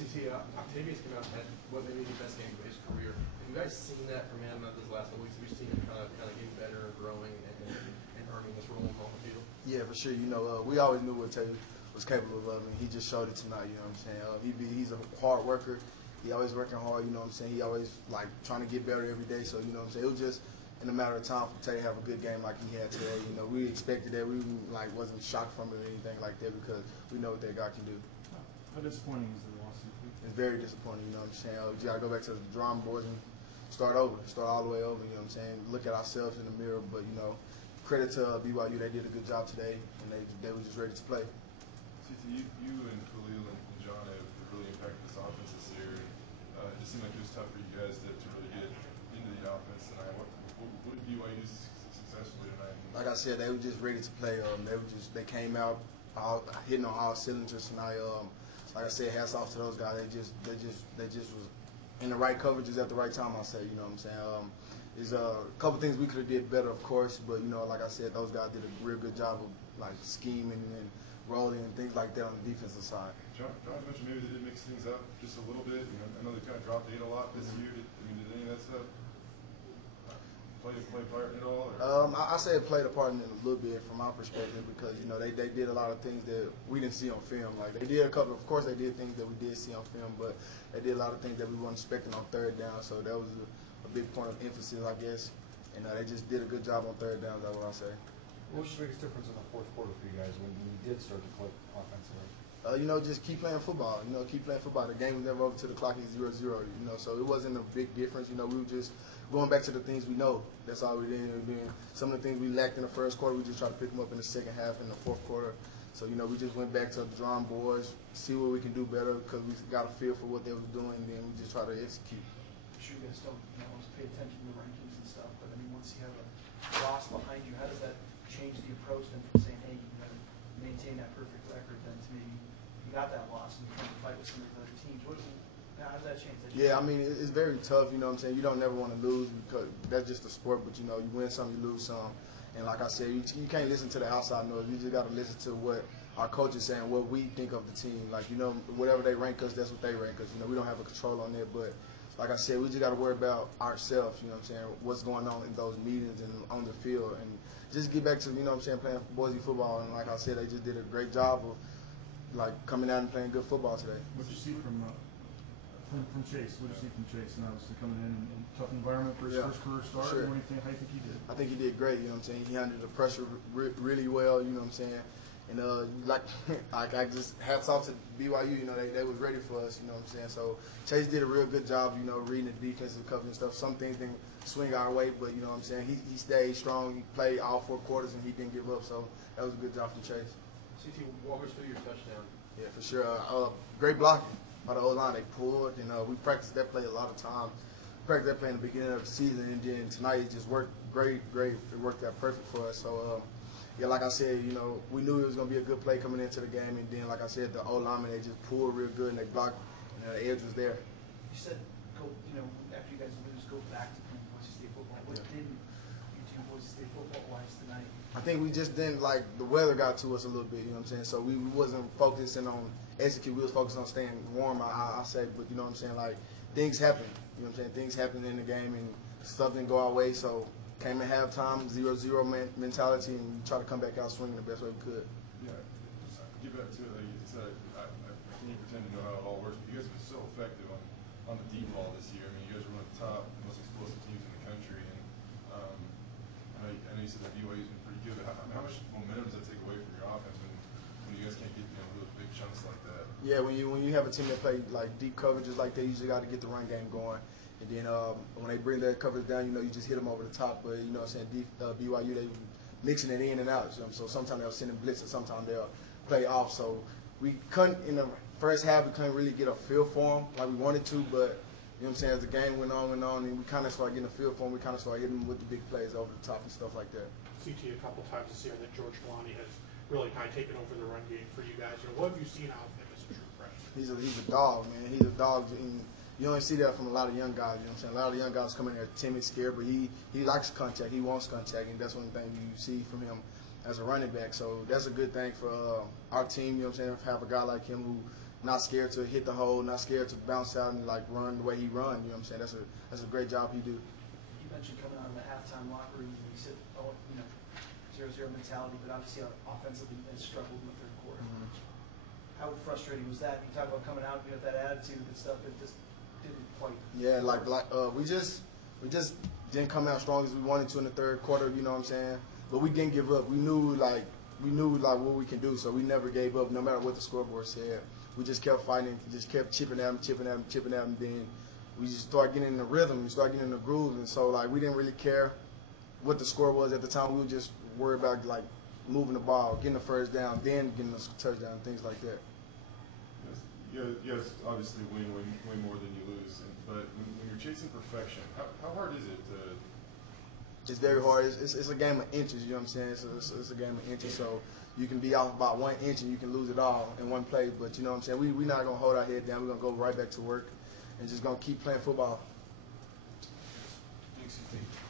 CT, Octavius came out and had what maybe the best game of his career. Have you guys seen that from him these last couple weeks? Have you seen him kind of getting better and growing and earning this role on the field? Yeah, for sure. We always knew what Taylor was capable of, and he just showed it tonight. You know what I'm saying? He's a hard worker. He always working hard. You know what I'm saying? He always trying to get better every day. So you know what I'm saying? It was just in a matter of time for Tay to have a good game like he had today. We expected that. We wasn't shocked from it or anything like that because we know what that guy can do. How disappointing is the loss? It's very disappointing. You know what I'm saying? You got to go back to the drawing boards and start over, start all the way over. You know what I'm saying? Look at ourselves in the mirror. But credit to BYU, they did a good job today, and they were just ready to play. You and Khalil and John have really impacted this offense this year. It just seemed like it was tough for you guys to really get into the offense tonight. What did BYU do successfully tonight? Like I said, they were just ready to play. They came out hitting on all cylinders tonight. Like I said, hats off to those guys. They just was in the right coverages at the right time. I say, you know what I'm saying. There's a couple things we could have did better, of course, but like I said, those guys did a real good job of scheming and rolling and things like that on the defensive side. John mentioned maybe they did mix things up just a little bit. I know they kind of dropped 8 a lot this year. Did any of that stuff play a part in it all? I say it played a part in it a little bit from my perspective because they did a lot of things that we didn't see on film. Like they did a couple. Of course, they did things that we did see on film, but they did a lot of things that we weren't expecting on third down. So that was a big point of emphasis, I guess. And they just did a good job on third down. That's what I say. What was the biggest difference in the fourth quarter for you guys when you did start to click offensively? Just keep playing football. Keep playing football. The game was never over till the clock is 0-0. So it wasn't a big difference. We were just going back to the things we know. That's all we did. Some of the things we lacked in the first quarter, we just tried to pick them up in the second half and the fourth quarter. So we just went back to the drawing boards, see what we can do better because we got a feel for what they were doing, and then we just try to execute. I'm sure you guys don't always pay attention to the rankings and stuff, but once you have a loss behind you, how does that change the approach then from saying, hey, you got to maintain that perfect record, then to maybe you got that loss and you're trying to fight with some of the other teams? How does that change? It's very tough, you know what I'm saying? You don't never want to lose because that's just a sport, but you win some, you lose some. And like I said, you can't listen to the outside noise. You just got to listen to what our coach is saying, what we think of the team. Whatever they rank us, that's what they rank us. We don't have a control on it, but like I said, we just got to worry about ourselves, what's going on in those meetings and on the field. And just get back to, playing Boise football. And like I said, they just did a great job of, coming out and playing good football today. What did you see from Chase? What did you see from Chase? And obviously coming in tough environment for his first career start. Sure. How do you think he did? I think he did great. He handled the pressure really well. And I just hats off to BYU. They was ready for us. So Chase did a real good job. Reading the defensive coverage and stuff. Some things didn't swing our way, but he stayed strong. He played all 4 quarters and he didn't give up. So that was a good job from Chase. CT, walk us through your touchdown. Yeah, for sure. Great blocking by the O-line. They pulled, we practiced that play a lot of times. Practiced that play in the beginning of the season, and then tonight it just worked great. It worked out perfect for us. So, like I said, we knew it was going to be a good play coming into the game, and then, like I said, the O-linemen, they just pulled real good, and they blocked, and the edge was there. You said, after you guys lose, go back to playing Boise State football. What didn't you do Boise State football-wise tonight? I think we just didn't, the weather got to us a little bit, so we wasn't focusing on execute. We was focused on staying warm, I say, but things happen, things happen in the game, and stuff didn't go our way, so came in halftime, 0-0 mentality, and we tried to come back out swinging the best way we could. Yeah, get back to it. Like you said, I can't pretend to know how it all works, but you guys have been so effective on the deep ball this year. You guys are one of the top, most explosive teams in the country, and I know you said that BYU's been pretty good, but how much momentum does that take away from your offense when you guys can't get those big chunks like that? Yeah, when you have a team that play deep coverages like that, you usually got to get the run game going. And then when they bring that coverage down, you just hit them over the top. But BYU, they mixing it in and out. So sometimes they'll send in blitz, and sometimes they'll play off. So we couldn't in the first half. We couldn't really get a feel for them like we wanted to. But as the game went on, and we kind of started getting a feel for them. We kind of started hitting them with the big plays over the top and stuff like that. CT, a couple times this year that George Kalani has really kind of taken over the run game for you guys. What have you seen out of him as a true freshman? He's a dog, man. He's a dog. And you don't see that from a lot of young guys. A lot of young guys come in there timid, scared, but he likes contact. He wants contact, and that's one thing you see from him as a running back. So that's a good thing for our team. Have a guy like him who not scared to hit the hole, not scared to bounce out and like run the way he run. You know what I'm saying? That's a great job he do. You mentioned coming out of the halftime locker room, and you said, 0-0 mentality, but obviously offensively you guys struggled in the third quarter. How frustrating was that? You talk about coming out, you have that attitude and stuff, it just didn't quite. Yeah, we just didn't come out strong as we wanted to in the third quarter. You know what I'm saying? But we didn't give up. We knew what we can do, so we never gave up, no matter what the scoreboard said. We just kept fighting, just kept chipping at them. Then we just started getting in the rhythm, we started getting in the groove, and so like we didn't really care what the score was at the time. We were just worried about like moving the ball, getting the first down, then getting the touchdown, things like that. Yes, obviously win more than you lose, but when you're chasing perfection, how hard is it to? It's very hard. It's a game of inches. You know what I'm saying? It's a game of inches. So you can be off about 1 inch and you can lose it all in one play. But you know what I'm saying? We're not gonna hold our head down. We're gonna go right back to work and just gonna keep playing football.